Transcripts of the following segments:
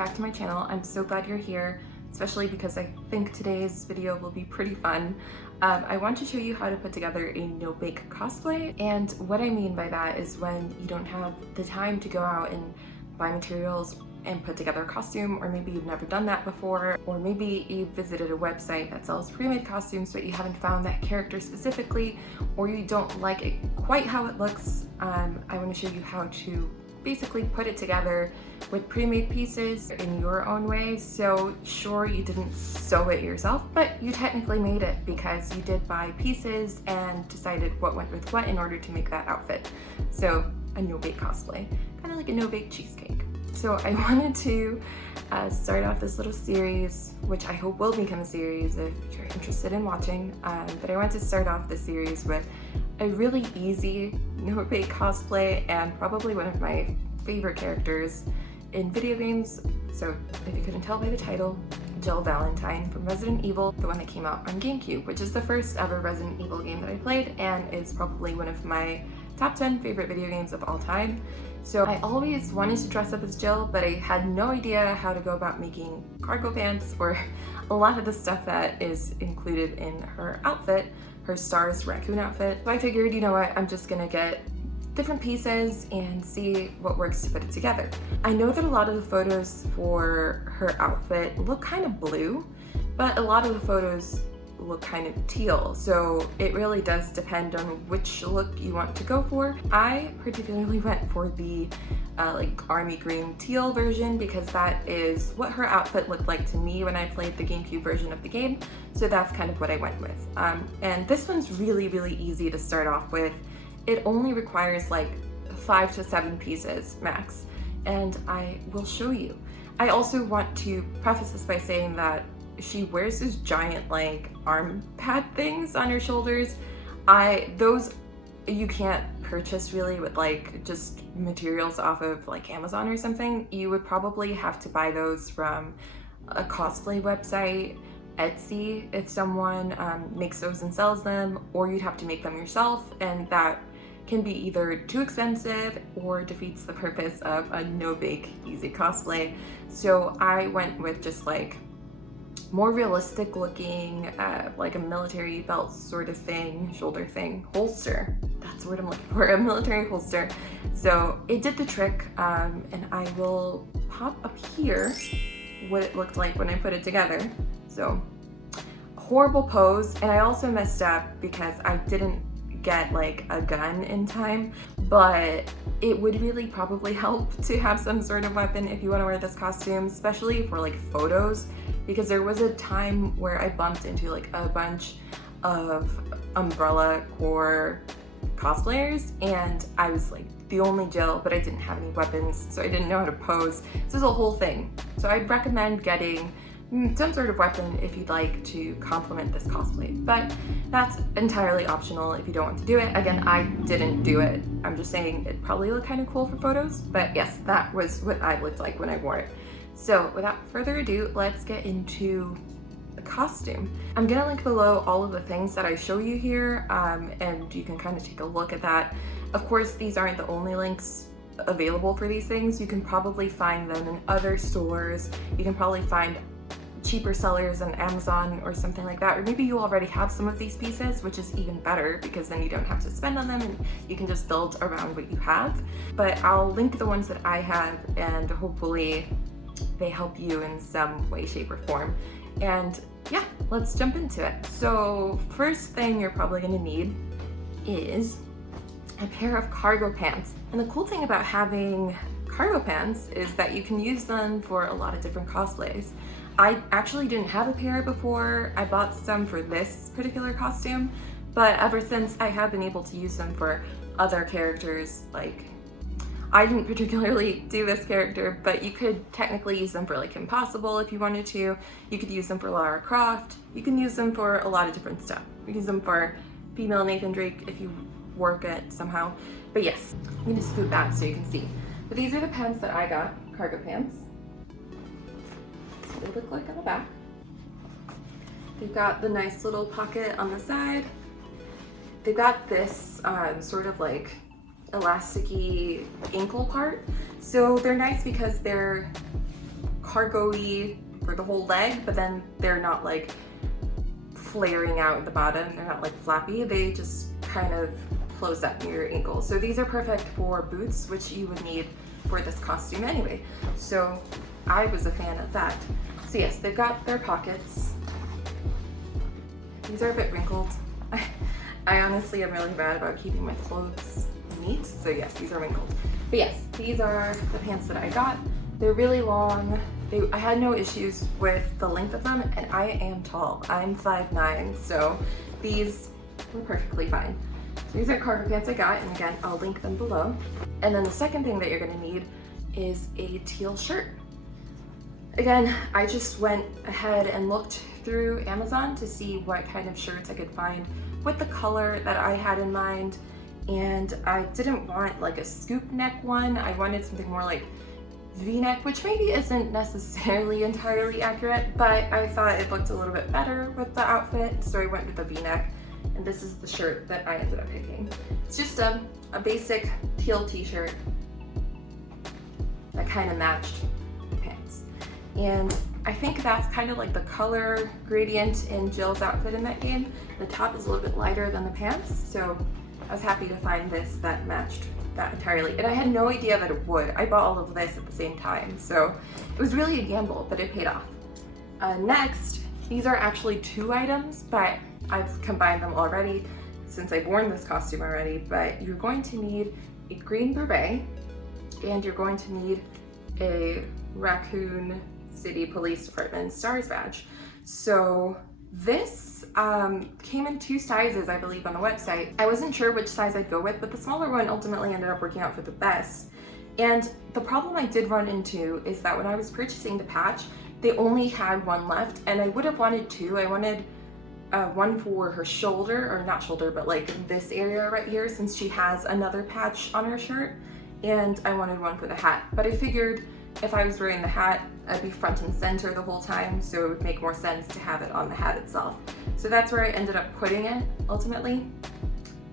back to my channel. I'm so glad you're here, especially because I think today's video will be pretty fun. I want to show you how to put together a no-bake cosplay, and what I mean by that is when you don't have the time to go out and buy materials and put together a costume, or maybe you've never done that before, or maybe you visited a website that sells pre-made costumes but you haven't found that character specifically, or you don't like it quite how it looks. I want to show you how to basically put it together with pre-made pieces in your own way. So sure, you didn't sew it yourself, but you technically made it because you did buy pieces and decided what went with what in order to make that outfit. So a no-bake cosplay, kind of like a no-bake cheesecake. So I wanted to start off this little series, which I hope will become a series if you're interested in watching, but I wanted to start off this series with a really easy no-bake cosplay and probably one of my favorite characters in video games. So if you couldn't tell by the title, Jill Valentine from Resident Evil, the one that came out on GameCube, which is the first ever Resident Evil game that I played and is probably one of my top 10 favorite video games of all time. So I always wanted to dress up as Jill, but I had no idea how to go about making cargo pants or a lot of the stuff that is included in her outfit, her Stars raccoon outfit. So I figured, you know what, I'm just gonna get different pieces and see what works to put it together. I know that a lot of the photos for her outfit look kind of blue, but a lot of the photos look kind of teal, so it really does depend on which look you want to go for. I particularly went for the like army green teal version because that is what her outfit looked like to me when I played the GameCube version of the game, so that's kind of what I went with. And this one's really easy to start off with. It only requires like 5 to 7 pieces max, and I will show you. I also want to preface this by saying that she wears these giant like arm pad things on her shoulders. Those you can't purchase really with like just materials off of like Amazon or something. You would probably have to buy those from a cosplay website, Etsy, if someone makes those and sells them, or you'd have to make them yourself, and that can be either too expensive or defeats the purpose of a no-bake easy cosplay. So I went with just like more realistic looking, like a military belt sort of thing, shoulder thing, holster. That's what I'm looking for, a military holster. So it did the trick, and I will pop up here what it looked like when I put it together. So horrible pose, and I also messed up because I didn't get like a gun in time, but it would really probably help to have some sort of weapon if you want to wear this costume, especially for like photos, because there was a time where I bumped into like a bunch of Umbrella Corps cosplayers and I was like the only Jill, but I didn't have any weapons, so I didn't know how to pose. This is a whole thing. So I'd recommend getting some sort of weapon if you'd like to complement this cosplay, but that's entirely optional if you don't want to do it. Again, I didn't do it. I'm just saying it probably looked kind of cool for photos, but yes, that was what I looked like when I wore it. So without further ado, let's get into the costume. I'm gonna link below all of the things that I show you here, and you can kind of take a look at that. Of course, these aren't the only links available for these things. You can probably find them in other stores. You can probably find cheaper sellers on Amazon or something like that, or maybe you already have some of these pieces, which is even better because then you don't have to spend on them and you can just build around what you have. But I'll link the ones that I have, and hopefully they help you in some way, shape, or form. And yeah, let's jump into it. So first thing you're probably gonna need is a pair of cargo pants. And the cool thing about having cargo pants is that you can use them for a lot of different cosplays. I actually didn't have a pair before I bought some for this particular costume, but ever since I have been able to use them for other characters. Like, I didn't particularly do this character, but you could technically use them for like Impossible if you wanted to. You could use them for Lara Croft. You can use them for a lot of different stuff. You can use them for female Nathan Drake if you work it somehow. But yes, I'm gonna scoot back so you can see. But these are the pants that I got, cargo pants. They look like on the back. They've got the nice little pocket on the side. They've got this sort of like elasticy ankle part. So they're nice because they're cargo-y for the whole leg, but then they're not like flaring out at the bottom. They're not like flappy. They just kind of close up near your ankle. So these are perfect for boots, which you would need for this costume anyway. So I was a fan of that. So yes, they've got their pockets. These are a bit wrinkled. I honestly am really bad about keeping my clothes neat. So yes, these are wrinkled. But yes, these are the pants that I got. They're really long. I had no issues with the length of them, and I am tall. I'm 5'9", so these were perfectly fine. So these are cargo pants I got, and again, I'll link them below. And then the second thing that you're gonna need is a teal shirt. Again, I just went ahead and looked through Amazon to see what kind of shirts I could find with the color that I had in mind. And I didn't want like a scoop neck one. I wanted something more like V-neck, which maybe isn't necessarily entirely accurate, but I thought it looked a little bit better with the outfit, so I went with a V-neck. And this is the shirt that I ended up picking. It's just a basic teal t-shirt that kind of matched the pants. And I think that's kind of like the color gradient in Jill's outfit in that game. The top is a little bit lighter than the pants, so I was happy to find this that matched that entirely. And I had no idea that it would. I bought all of this at the same time, so it was really a gamble, but it paid off. Next, these are actually 2 items, but I've combined them already since I've worn this costume already. But you're going to need a green beret, and you're going to need a Raccoon City Police Department STARS badge. So this came in 2 sizes, I believe, on the website. I wasn't sure which size I'd go with, but the smaller one ultimately ended up working out for the best. And the problem I did run into is that when I was purchasing the patch, they only had 1 left, and I would have wanted 2. I wanted one for her shoulder, or not shoulder, but like this area right here, since she has another patch on her shirt, and I wanted one for the hat. But I figured if I was wearing the hat, I'd be front and center the whole time, so it would make more sense to have it on the hat itself. So that's where I ended up putting it, ultimately,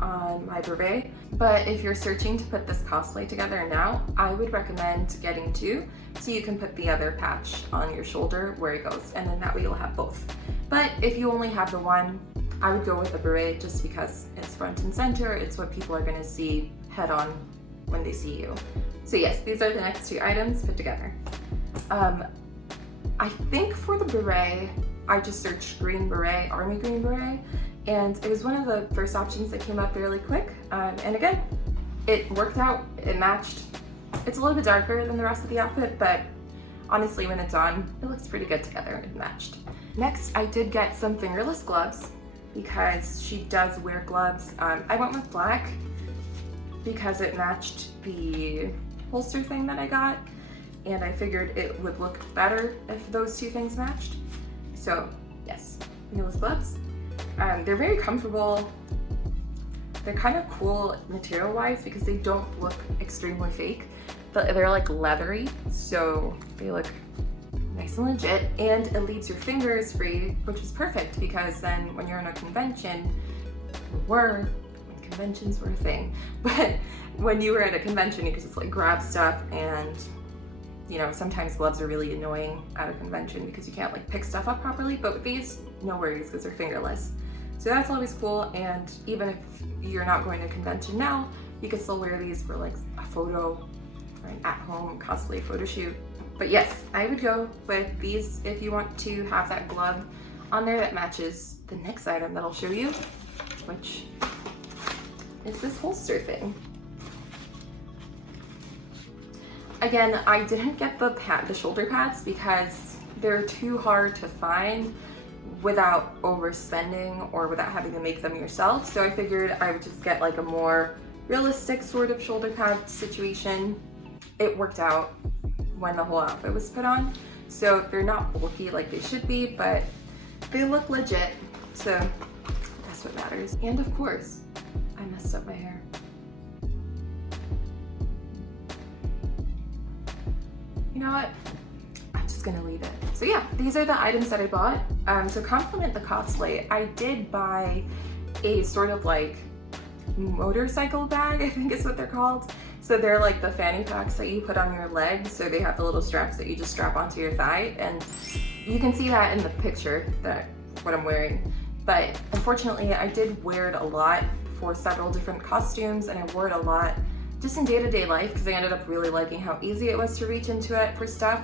on my beret. But if you're searching to put this cosplay together now, I would recommend getting 2, so you can put the other patch on your shoulder where it goes, and then that way you'll have both. But if you only have the one, I would go with the beret just because it's front and center. It's what people are gonna see head on when they see you. So yes, these are the next 2 items put together. I think for the beret, I just searched green beret, army green beret, and it was one of the first options that came up fairly quick. And again, it worked out, it matched. It's a little bit darker than the rest of the outfit, but honestly, when it's on, it looks pretty good together and matched. Next, I did get some fingerless gloves because she does wear gloves. I went with black because it matched the holster thing that I got, and I figured it would look better if those 2 things matched. So yes, fingerless gloves. They're very comfortable. They're kind of cool material-wise because they don't look extremely fake. They're like leathery, so they look nice and legit, and it leaves your fingers free, which is perfect because then when you're in a convention, when conventions were a thing, but when you were at a convention, you could just like grab stuff, and you know, sometimes gloves are really annoying at a convention because you can't like pick stuff up properly, but with these, no worries because they're fingerless. So that's always cool, and even if you're not going to a convention now, you can still wear these for like a photo or an at-home cosplay photo shoot. But yes, I would go with these if you want to have that glove on there that matches the next item that I'll show you, which is this holster thing. Again, I didn't get the shoulder pads because they're too hard to find without overspending or without having to make them yourself. So I figured I would just get like a more realistic sort of shoulder pad situation. It worked out when the whole outfit was put on. So they're not bulky like they should be, but they look legit. So that's what matters. And of course, I messed up my hair. You know what? I'm just gonna leave it. So yeah, these are the items that I bought. To complement the cosplay, I did buy a sort of like motorcycle bag, I think is what they're called. So they're like the fanny packs that you put on your leg, so they have the little straps that you just strap onto your thigh, and you can see that in the picture, that what I'm wearing. But unfortunately, I did wear it a lot for several different costumes, and I wore it a lot just in day-to-day life because I ended up really liking how easy it was to reach into it for stuff.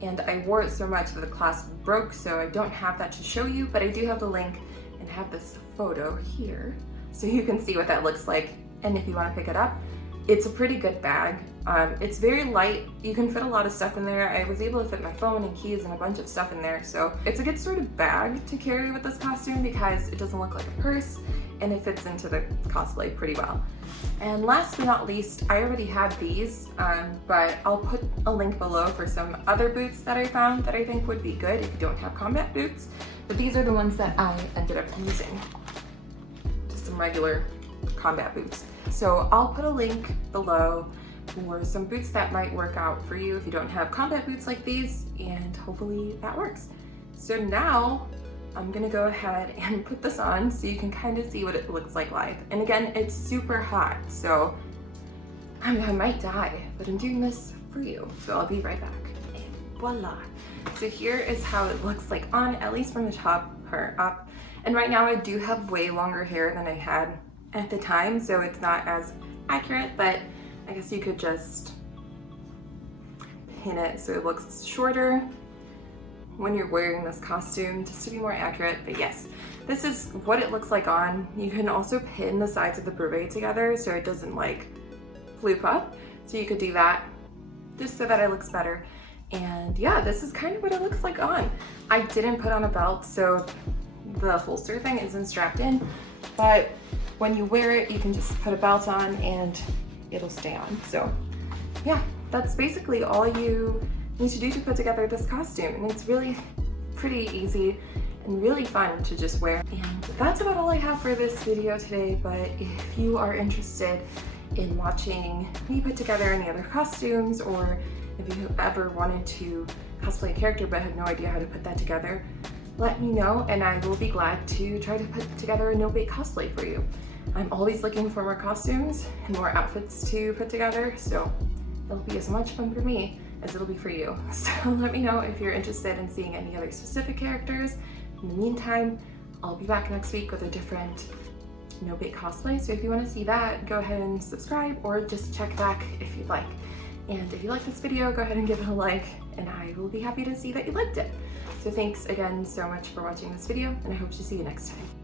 And I wore it so much that the clasp broke, so I don't have that to show you, but I do have the link and have this photo here so you can see what that looks like. And if you want to pick it up, it's a pretty good bag. It's very light. You can fit a lot of stuff in there. I was able to fit my phone and keys and a bunch of stuff in there. So it's a good sort of bag to carry with this costume because it doesn't look like a purse and it fits into the cosplay pretty well. And last but not least, I already had these, but I'll put a link below for some other boots that I found that I think would be good if you don't have combat boots. But these are the ones that I ended up using. Just some regular combat boots. So I'll put a link below for some boots that might work out for you if you don't have combat boots like these, and hopefully that works. So now I'm gonna go ahead and put this on so you can kind of see what it looks like live. And again, it's super hot, so I might die, but I'm doing this for you. So I'll be right back. And voila. So here is how it looks like on, at least from the top part up. And right now I do have way longer hair than I had at the time, so it's not as accurate, but I guess you could just pin it so it looks shorter when you're wearing this costume, just to be more accurate. But yes, this is what it looks like on. You can also pin the sides of the beret together so it doesn't like floop up. So you could do that just so that it looks better. And yeah, this is kind of what it looks like on. I didn't put on a belt, so the holster thing isn't strapped in, but when you wear it, you can just put a belt on and it'll stay on. So yeah, that's basically all you need to do to put together this costume. And it's really pretty easy and really fun to just wear. And that's about all I have for this video today, but if you are interested in watching me put together any other costumes, or if you ever wanted to cosplay a character but had no idea how to put that together, let me know and I will be glad to try to put together a no-bake cosplay for you. I'm always looking for more costumes and more outfits to put together, so it'll be as much fun for me as it'll be for you. So let me know if you're interested in seeing any other specific characters. In the meantime, I'll be back next week with a different no-bake cosplay, so if you want to see that, go ahead and subscribe or just check back if you'd like. And if you like this video, go ahead and give it a like, and I will be happy to see that you liked it. So thanks again so much for watching this video, and I hope to see you next time.